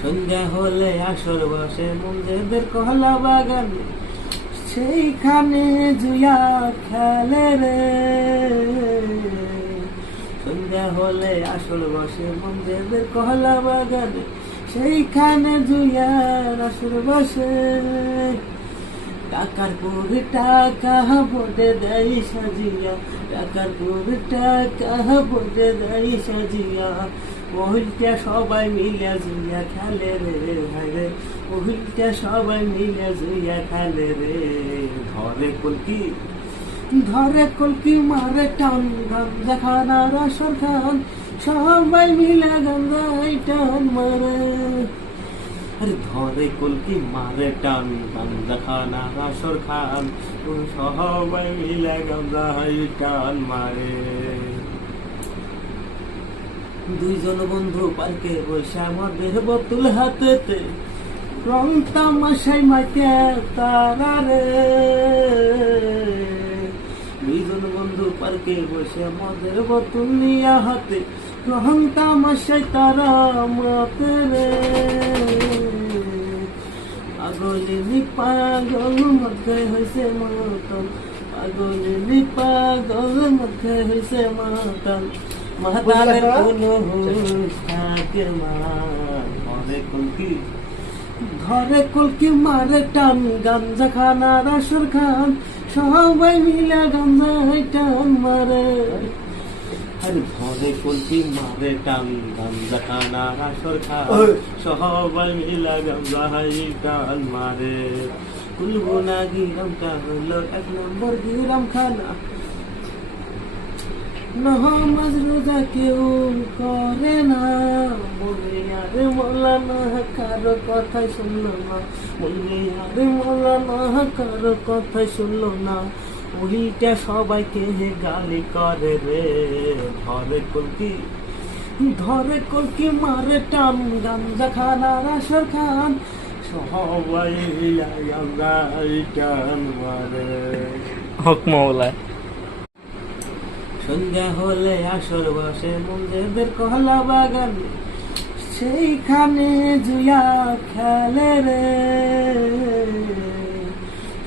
সন্ধ্যা হলে আসর বসে মঞ্জেদের কহলা বাগানে, সেইখানে জুয়া খেলে রে। সন্ধ্যা হলে আসর বসে মঞ্জেদের কহলা বাগানে, সেইখানে জুয়ার আসর বসে। টাকার পর টাকা ভোটে দেয় সাজিয়া, টাকার পর টাকা ভোটে দেয় সাজিয়া। ওহিলটা সবাই মিলে জুইয়া খেলে রে, হায়রে ওহিলটা সবাই মিলে জুইয়া খেলে রে। ধরে কলকি মারে টান, গাঞ্জা খান আর আসর খান, সবাই মিলে গাঞ্জাই টান মারে। আরে ধরে কলকি মারে টান, গাঞ্জা খান আর আসর খান, সবাই মিলে গাঞ্জাই টান মারে। দুইজন বন্ধু পার্কে বসে আমাদের বোতল হাতেতে, রং তামাশাই মাইতে তারা রে। দুইজন বন্ধু পার্কে বসে আমাদের বোতল নিয়া হাতে, রং তামাশাই তারা মাতে রে। পাগলিনী পাগল মধ্যে হয়েছে মাতাল, পাগলিনী পাগল মধ্যে হয়েছে মাতাল। মাতালের কোনো হুঁশ থাকে না। ধরে কলকি মারে টান, গাঞ্জা খান আর আসর খান, সবাই মিলে গাঞ্জাই টান মারে। আরে ধরে কলকি মারে টান, গাঞ্জা খান আর আসর খান, সবাই মিলে গাঞ্জাই টান মারে। কুলবুনা গিরামটা হলো 1 নম্বর গিরাম খানা, নামাজ রোজা কেউ করে না। আরে মৌলানা কারো কথাই শুনলো না, আরে মৌলানা কারো কথাই শুনলো না। ওইটা সবাইকে গালি করে রে। ধরে কলকি মারে টান, গাঞ্জা খান আর আসর খান, সবাই গাঞ্জাই টান মারে। হক মৌলা। সন্ধ্যা হলে আসর বসে মঞ্জেদের কহলা বাগানে, সেইখানে জুয়া খেলে রে।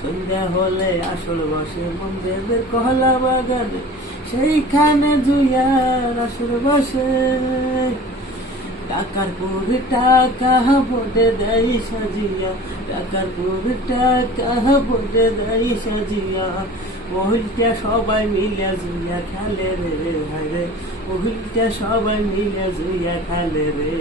সন্ধ্যা হলে আসর বসে মঞ্জেদের কহলা বাগানে, সেইখানে জুয়ার আসর বসে। টাকার পর টাকা ভোটে দেয় সাজিয়া, টাকার পর টাকা ভোটে দেয় সাজিয়া। ওহিলটা সবাই মিলে জুইয়া খেলে রে, হায়রে ওহিলটা সবাই মিলে জুইয়া খেলে রে।